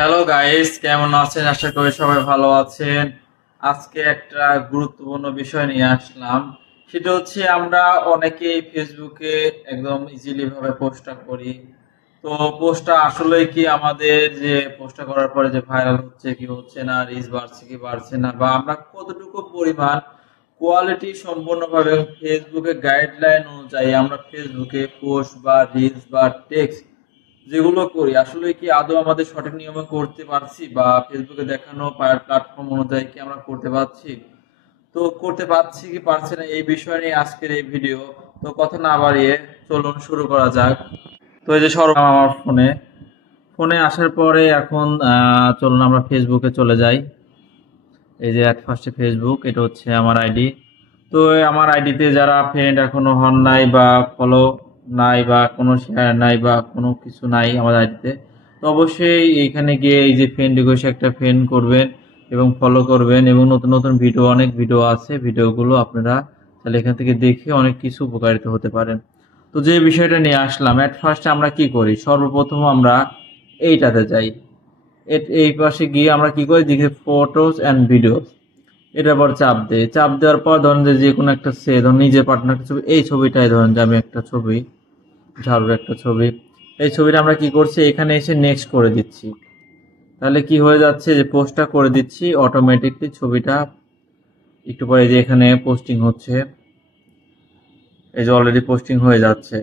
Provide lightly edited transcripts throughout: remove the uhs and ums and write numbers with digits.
Hello guys, কেমন আছেন? আশা করি সবাই ভালো আছেন। আজকে একটা গুরুত্বপূর্ণ বিষয় নিয়ে আসলাম। সেটা হচ্ছে আমরা অনেকেই ফেসবুকে একদম ইজিলি ভাবে পোস্টটা করি। তো পোস্টটা আসলে কি আমাদের যে পোস্টটা করার পরে যে ভাইরাল হচ্ছে কি হচ্ছে না, রিচ বাড়ছে কি বাড়ছে না, বা আমরা কতটুকু পরিমাণ কোয়ালিটি সম্পূর্ণভাবে ফেসবুকে গাইডলাইন অনুযায়ী আমরা ফেসবুকে পোস্ট বা রিলস বা টেক্সট যেগুলো করি আসলে কি আদৌ আমাদের সঠিক নিয়মে করতে পারছি, বা ফেসবুকে দেখানো প্ল্যাটফর্ম অনুযায়ী কি আমরা করতে পারছি, তো করতে পারছি কি পারছি না, এই বিষয় নিয়ে আজকের এই ভিডিও। তো কথা না বাড়িয়ে চলুন শুরু করা যাক। তো এই যে সরকার আমার ফোনে ফোনে আসার পরে এখন চলুন আমরা ফেসবুকে চলে যাই। এই যে এট ফার্স্টে ফেসবুক, এটা হচ্ছে আমার আইডি। তো আমার আইডিতে যারা ফ্রেন্ড এখনো হন নাই বা ফলো নাই বা কোনো শেয়ার নাই বা কোনো কিছু নাই আমার আইডিতে, তো অবশ্যই এইখানে গিয়ে এই যে ফ্রেন্ড রিকোয়েস্ট একটা ফ্রেন্ড করবেন এবং ফলো করবেন, এবং নতুন নতুন ভিডিও, অনেক ভিডিও আছে, ভিডিওগুলো আপনারা তাহলে এখান থেকে দেখে অনেক কিছু উপকারিত হতে পারেন। তো যে বিষয়টা নিয়ে আসলাম, এট ফার্স্টে আমরা কি করি, সর্বপ্রথম আমরা এইটাতে যাই। এই পাশে গিয়ে আমরা কি করি, দেখি ফটোস অ্যান্ড ভিডিওস, এটার পর চাপ দেই। চাপ দেওয়ার পর ধরেন যে কোনো একটা ধরুন নিজের পার্টনার একটা ছবি, এই ছবিটাই ধরেন যে আমি একটা ছবি, ঝাড়ুর একটা ছবি, এই ছবিটা আমরা কি করছি, এখানে এসে নেক্সট করে দিচ্ছি। তাহলে কি হয়ে যাচ্ছে, যে পোস্টটা করে দিচ্ছি অটোমেটিকলি, ছবিটা একটু পরে যে এখানে পোস্টিং হচ্ছে, এই যে অলরেডি পোস্টিং হয়ে যাচ্ছে।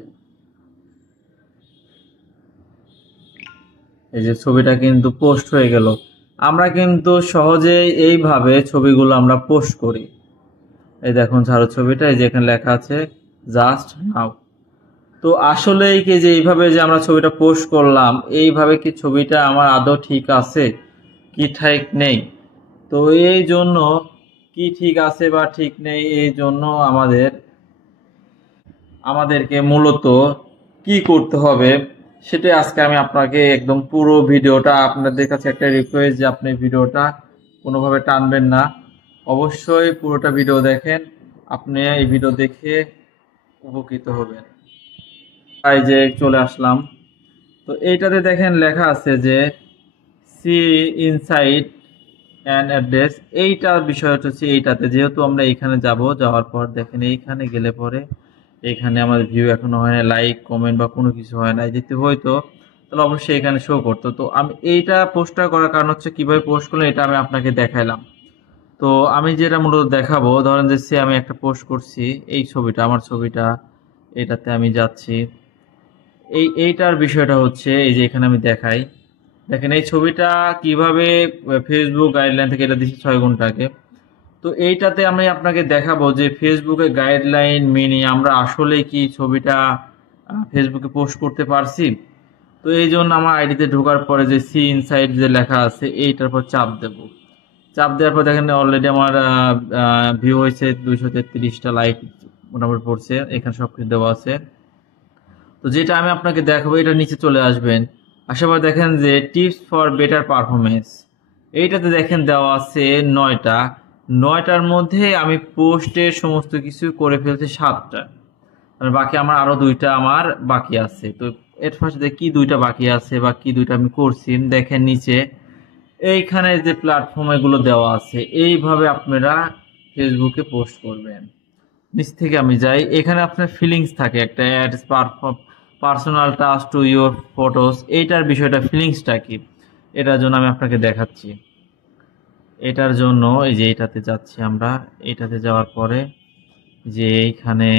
এই যে ছবিটা কিন্তু পোস্ট হয়ে গেল। আমরা কিন্তু সহজেই এইভাবে ছবিগুলো আমরা পোস্ট করি। এই দেখুন ঝাড়ু ছবিটা, এই যে এখানে লেখা আছে জাস্ট নাও। তো আসলেই কি যে এইভাবে যে আমরা ছবিটা পোস্ট করলাম, এইভাবে কি ছবিটা আমার আদৌ ঠিক আছে কি ঠিক নেই? তো এই জন্য কি ঠিক আছে বা ঠিক নেই, এই জন্য আমাদেরকে মূলত কি করতে হবে সেটাই আজকে আমি আপনাকে একদম পুরো ভিডিওটা, আপনাদের কাছে একটা রিকোয়েস্ট যে আপনি ভিডিওটা কোনোভাবে টানবেন না, অবশ্যই পুরোটা ভিডিও দেখেন। আপনি এই ভিডিও দেখে উপকৃত হবেন। এই যে চলে আসলাম। তো এইটাতে দেখেন লেখা আছে যে সি ইনসাইড অ্যান্ড অ্যাড্রেস। এইটার বিষয়টা হচ্ছে এইটাতে, যেহেতু আমরা এইখানে যাব, যাওয়ার পর দেখেন এইখানে গেলে পরে এখানে আমাদের ভিউ এখনো হয় না, লাইক কমেন্ট বা কোনো কিছু হয় না। যেতে হয়তো তাহলে অবশ্যই এখানে শো করতো। তো আমি এইটা পোস্টটা করার কারণ হচ্ছে কিভাবে পোস্ট করলে এটা আমি আপনাকে দেখাইলাম। তো আমি যেটা মূলত দেখাবো, ধরেন যে আমি একটা পোস্ট করছি, এই ছবিটা, আমার ছবিটা, এটাতে আমি যাচ্ছি। এইটার বিষয়টা হচ্ছে এই যে এখানে আমি দেখাই, দেখেন এই ছবিটা কিভাবে ফেসবুক গাইডলাইন থেকে এটা দিচ্ছি 6 ঘন্টা আগে। তো এইটাতে আমি আপনাকে দেখাবো যে ফেসবুকে গাইডলাইন মেনে আমরা আসলে কি ছবিটা ফেসবুকে পোস্ট করতে পারছি। তো এই জন্য আমার আইডিতে ঢোকার পরে যে সি ইনসাইড যে লেখা আছে, এইটার পর চাপ দেব। চাপ দেওয়ার পর দেখেন অলরেডি আমার ভিউ হয়েছে 233টা, লাইক মোটামুটি পড়ছে, এখানে সবকিছু দেওয়া আছে। তো যেটা আমি আপনাকে দেখাবো, এটা নিচে চলে আসবেন। আসার পর দেখেন যে টিপস ফর বেটার পারফরমেন্স, এইটাতে দেখেন দেওয়া আছে 9টা। 9টার মধ্যে আমি পোস্টের সমস্ত কিছু করে ফেলছি 7টা, আর বাকি আমার আরো 2টা আমার বাকি আছে। তো এর ফার্স্ট কি 2টা বাকি আছে বা কি 2টা আমি করছি, দেখেন নিচে এইখানে যে প্ল্যাটফর্ম এগুলো দেওয়া আছে, এইভাবে আপনারা ফেসবুকে পোস্ট করবেন। নিচ থেকে আমি যাই, এখানে আপনার ফিলিংস থাকে একটা, ads personal touch to your photos, এইটার বিষয়টা ফিলিংসটা কি, এটার জন্য আমি আপনাকে দেখাচ্ছি। এটার জন্য এই যে এটাতে যাচ্ছি আমরা, এটাতে যাওয়ার পরে যে এইখানে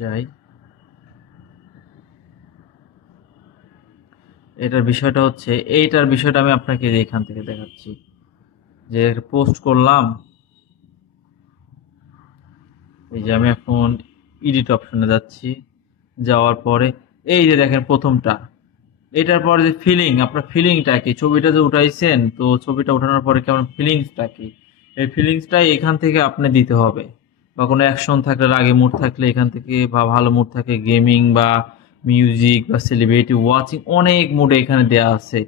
যাই, এটার বিষয়টা হচ্ছে, এইটার বিষয়টা আমি আপনাকে এখান থেকে দেখাচ্ছি। যে পোস্ট করলাম, এই যে আমি এখন এডিট অপশনে যাচ্ছি, যাওয়ার পরে এই যে দেখেন প্রথমটা, এটার পরে যে ফিলিং, আপনার ফিলিংটা কি, ছবিটা যে উঠাইছেন, তো ছবিটা উঠানোর পরে কেমন ফিলিংসটা কি, এই ফিলিংসটাই এখান থেকে আপনি দিতে হবে। বা কোনো অ্যাকশন থাকলে, রাগে মুড থাকলে এখান থেকে, বা ভালো মুড থাকে গেমিং বা মিউজিক বা সেলিব্রিটি ওয়াচিং, অনেক মুড এখানে দেওয়া আছে।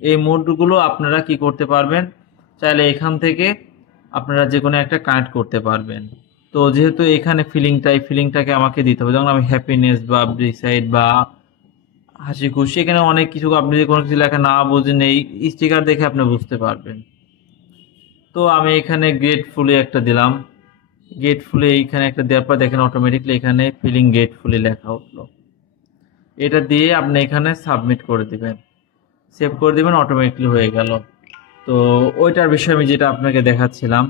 এই মুডগুলো আপনারা কি করতে পারবেন, চাইলে এখান থেকে আপনারা যে কোনো একটা কানেক্ট করতে পারবেন। তো যেহেতু এখানে ফিলিংটাকে আমাকে দিতে হবে, যেমন আমি হ্যাপিনেস বা ব্রিসাইড বা হাসি খুশি, এখানে অনেক কিছু, আপনি যদি কোনো কিছু লেখা না বুঝেন এই স্টিকার দেখে আপনি বুঝতে পারবেন। তো আমি এখানে গ্রেটফুলি একটা দিলাম, গ্রেটফুলি এইখানে একটা দেওয়ার পর দেখেন অটোমেটিকলি এখানে ফিলিং গ্রেটফুলি লেখা উঠলো। এটা দিয়ে আপনি এখানে সাবমিট করে দিবেন, সেভ করে দিবেন, অটোমেটিকলি হয়ে গেল। তো ওইটার বিষয়ে আমি যেটা আপনাকে দেখাচ্ছিলাম।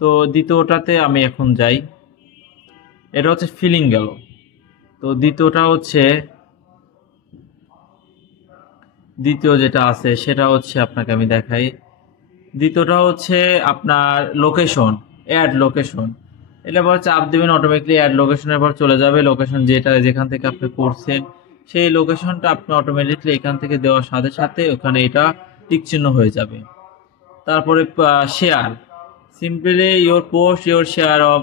তো দ্বিতীয়টাতে আমি এখন যাই, এটা হচ্ছে ফিলিং গেল। তো দ্বিতীয় যেটা আছে সেটা হচ্ছে আপনাকে আমি দেখাই। দ্বিতীয়টা হচ্ছে আপনার লোকেশন, অ্যাড লোকেশন। এটা পর চাপ দিবেন, অটোমেটিকলি অ্যাড লোকেশনের পর চলে যাবে। লোকেশন যেটা যেখান থেকে আপনি করছেন সেই লোকেশনটা আপনি অটোমেটিকলি এখান থেকে দেওয়ার সাথে সাথে ওখানে এটা টিক চিহ্ন হয়ে যাবে। তারপরে share, simply your post your share of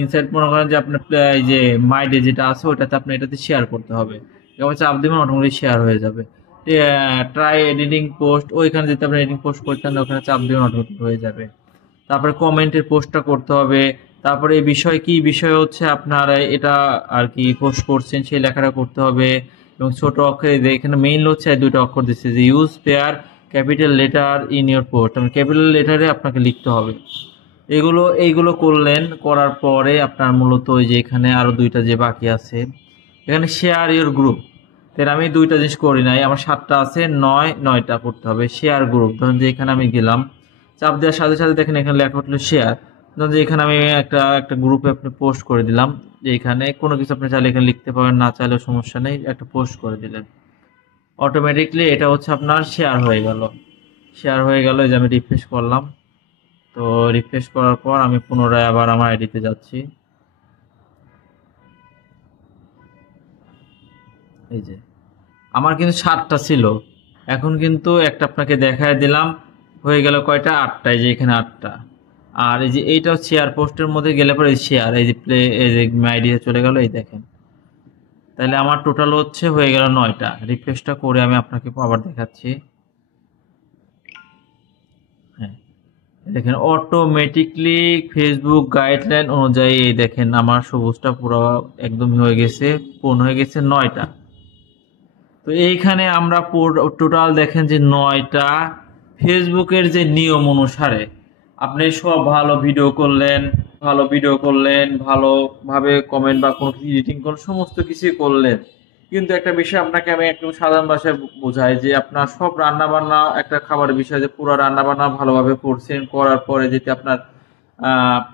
inside, মনে করেন যে আপনার এই যে মাইডে যেটা আছে ওটাতে আপনি এটাতে শেয়ার করতে হবে। এবার চাপ দিবেন, অটোমেটিক শেয়ার হয়ে যাবে। ট্রাই এডিটিং পোস্ট, ওইখানে যদি আপনি এডিটিং পোস্ট করতেন ওখানে চাপ দিবেন, অটোমেটিক হয়ে যাবে। তারপরে কমেন্টের পোস্টটা করতে হবে। তারপরে এই বিষয় কি, বিষয় হচ্ছে আপনার এটা আর কি পোস্ট করছেন সেই লেখাটা করতে হবে। এবং ছোট অক্ষরে এখানে মেইন হচ্ছে দুটো অক্ষর দিচ্ছে যে use pair capital letter in your post, মানে ক্যাপিটাল লেটারে আপনাকে লিখতে হবে। এইগুলো করলেন, করার পরে আপনার মূলত ওই যে এখানে আরো দুইটা যে বাকি আছে, এখানে শেয়ার ইউর গ্রুপ। তাহলে আমি দুইটা জিনিস করি নাই, আমার 7টা আছে, 9টা করতে হবে। শেয়ার গ্রুপ, ধরুন যে এখানে আমি গেলাম, চাপ দেওয়ার সাথে সাথে দেখেন এখানে লেখা উঠলো শেয়ার। ধরুন যে এখানে আমি একটা গ্রুপে আপনি পোস্ট করে দিলাম, যে এখানে কোনো কিছু আপনি চাইলে এখানে লিখতে পারেন, না চাইলেও সমস্যা নেই, একটা পোস্ট করে দিলেন, অটোমেটিকলি এটা হচ্ছে আপনার শেয়ার হয়ে গেল। শেয়ার হয়ে গেল, এই যে আমি রিফ্রেশ করলাম। তো রিফ্রেশ করার পর আমি পুনরায় আবার আমার আইডিতে যাচ্ছি। এই যে আমার কিন্তু 7টা ছিল, এখন কিন্তু একটা আপনাকে দেখায় দিলাম, হয়ে গেল কয়টা, 8টা। এই যে এখানে 8টা। আর এই যে এইটাও শেয়ার পোস্টের মধ্যে গেলে পরে শেয়ার, এই যে প্লে, এই যে আইডিতে চলে গেল, এই দেখেন। তাহলে আমার টোটাল হচ্ছে হয়ে গেল 9টা। রিফ্রেশটা করে আমি আপনাকে আবার দেখাচ্ছি। হ্যাঁ, দেখেন অটোমেটিকলি ফেসবুক গাইডলাইন অনুযায়ী এই দেখেন আমার সবুজটা পুরো একদমই হয়ে গেছে, পূর্ণ হয়ে গেছে 9টা। তো এইখানে আমরা টোটাল দেখেন যে 9টা ফেসবুকের যে নিয়ম অনুসারে আপনি সব ভালো ভিডিও করলেন, ভালোভাবে কমেন্ট বা কোনো কিছু এডিটিং করলেন, সমস্ত কিছুই করলেন। কিন্তু একটা বিষয় আপনাকে আমি একদম সাধারণ ভাষায় বোঝাই, যে আপনার সব রান্না বান্না একটা খাবারের বিষয়, যে পুরো রান্না বান্না ভালোভাবে করছেন, করার পরে যদি আপনার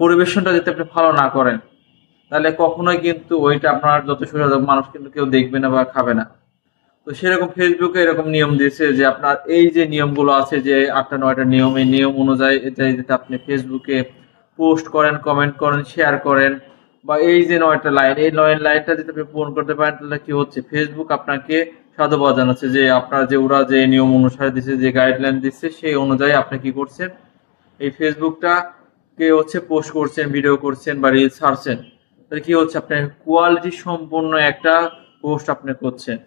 পরিবেশনটা যদি আপনি ভালো না করেন, তাহলে কখনোই কিন্তু ওইটা আপনার যত সুস্বাদু মানুষ কিন্তু কেউ দেখবে না বা খাবে না। তো সেরকম ফেসবুকে এরকম নিয়ম দিয়েছে যে আপনার এই যে নিয়মগুলো আছে, যে 8টা 9টা নিয়ম, এই নিয়ম অনুযায়ী যদি আপনি ফেসবুকে পোস্ট করেন, কমেন্ট করেন, শেয়ার করেন, বা এই যে 9টা লাইন, এই 9 লাইনটা যদি আপনি পূরণ করতে পারেন, তাহলে কি হচ্ছে, ফেসবুক আপনাকে সাধুবাদ জানাচ্ছে যে আপনার যে ওরা যে নিয়ম অনুসারে দিচ্ছে, যে গাইডলাইন দিচ্ছে, সেই অনুযায়ী আপনি কি করছেন, এই ফেসবুকটা কে হচ্ছে পোস্ট করছেন, ভিডিও করছেন বা রিলস ছাড়ছেন। তাহলে কি হচ্ছে, আপনার কোয়ালিটি সম্পন্ন একটা পোস্ট আপনি করছেন।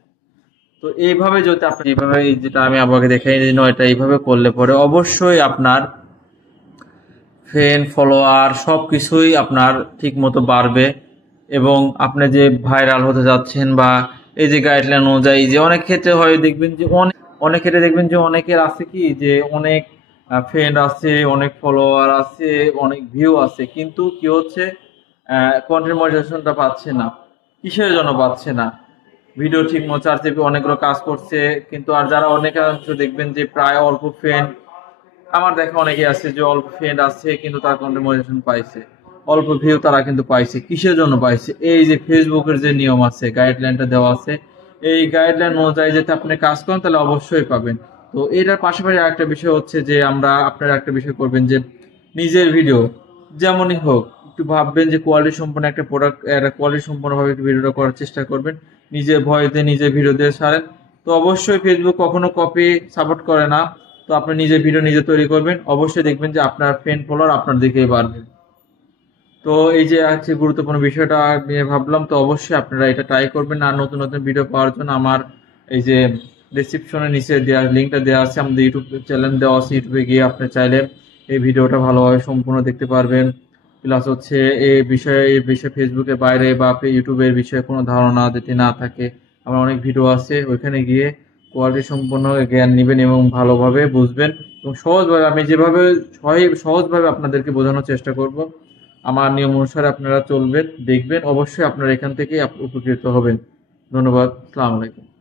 তো এইভাবে যদি আপনি এইভাবে, যেটা আমি আপনাকে দেখাই যে 9টা, এইভাবে করলে পরে অবশ্যই আপনার ফ্রেন্ড ফলোয়ার সবকিছুই আপনার ঠিক মতো বাড়বে। এবং আপনি যে ভাইরাল হতে যাচ্ছেন, বা এই যে গাইডলাইন অনুযায়ী, যে অনেক ক্ষেত্রে হয় দেখবেন যে অনেক ক্ষেত্রে দেখবেন যে অনেকের আছে কি, যে অনেক ফ্রেন্ড আছে, অনেক ফলোয়ার আছে, অনেক ভিউ আছে, কিন্তু কি হচ্ছে, কন্টেন্ট মনিটাইজেশনটা পাচ্ছে না। কিসের জন্য পাচ্ছে না, ভিডিও ঠিক মতো চার্জে অনেকগুলো কাজ করছে, কিন্তু আর যারা অনেকাংশ দেখবেন যে প্রায় অল্প ফ্রেন্ড, আমার দেখা অনেকে আছে যে অল্প ফ্রেন্ড আছে কিন্তু তার কন্টেন্ট মনিটাইজেশন পাইছে, অল্প ভিউ তারা কিন্তু পাইছে। কিসের জন্য পাইছে, এই যে ফেসবুকের যে নিয়ম আছে, গাইডলাইনটা দেওয়া আছে, এই গাইডলাইন অনুযায়ী যদি আপনি কাজ করেন তাহলে অবশ্যই পাবেন। তো এটার পাশাপাশি আরেকটা বিষয় হচ্ছে যে আপনারা একটা বিষয় করবেন, যে নিজের ভিডিও যেমনই হোক একটু ভাববেন যে কোয়ালিটি সম্পন্ন একটা প্রোডাক্ট, একটা কোয়ালিটি সম্পন্নভাবে একটু ভিডিওটা করার চেষ্টা করবেন। নিজের ভয়েস দিয়ে নিজের ভিডিও দিয়ে ছাড়েন। তো অবশ্যই ফেসবুক কখনো কপি সাপোর্ট করে না। তো আপনি নিজের ভিডিও নিজে তৈরি করবেন, অবশ্যই দেখবেন যে আপনার ফ্রেন্ড ফলোয়ার আপনার দিকেই বাড়বে। তো এই যে আছে গুরুত্বপূর্ণ বিষয়টা নিয়ে ভাবলাম, তো অবশ্যই আপনারা এটা ট্রাই করবেন। আর নতুন নতুন ভিডিও পাওয়ার জন্য আমার এই যে ডেসক্রিপশনে নিচে দেওয়া লিঙ্কটা দেওয়া আছে, আমাদের ইউটিউব চ্যানেল দেওয়া আছে, ইউটিউবে গিয়ে আপনি চাইলে এই ভিডিওটা ভালোভাবে সম্পূর্ণ দেখতে পারবেন। প্লাস হচ্ছে এই বিষয়ে ফেসবুকের বাইরে বা ইউটিউবের বিষয়ে কোনো ধারণা যদি না থাকে, আমার অনেক ভিডিও আছে, ওইখানে গিয়ে কোয়ালিটি সম্পন্ন জ্ঞান নেবেন এবং ভালোভাবে বুঝবেন এবং সহজভাবে আমি যেভাবে সহজভাবে আপনাদেরকে বোঝানোর চেষ্টা করব। আমার নিয়ম অনুসারে আপনারা চলবেন, দেখবেন, অবশ্যই আপনারা এখান থেকে উপকৃত হবেন। ধন্যবাদ। আসসালামু আলাইকুম।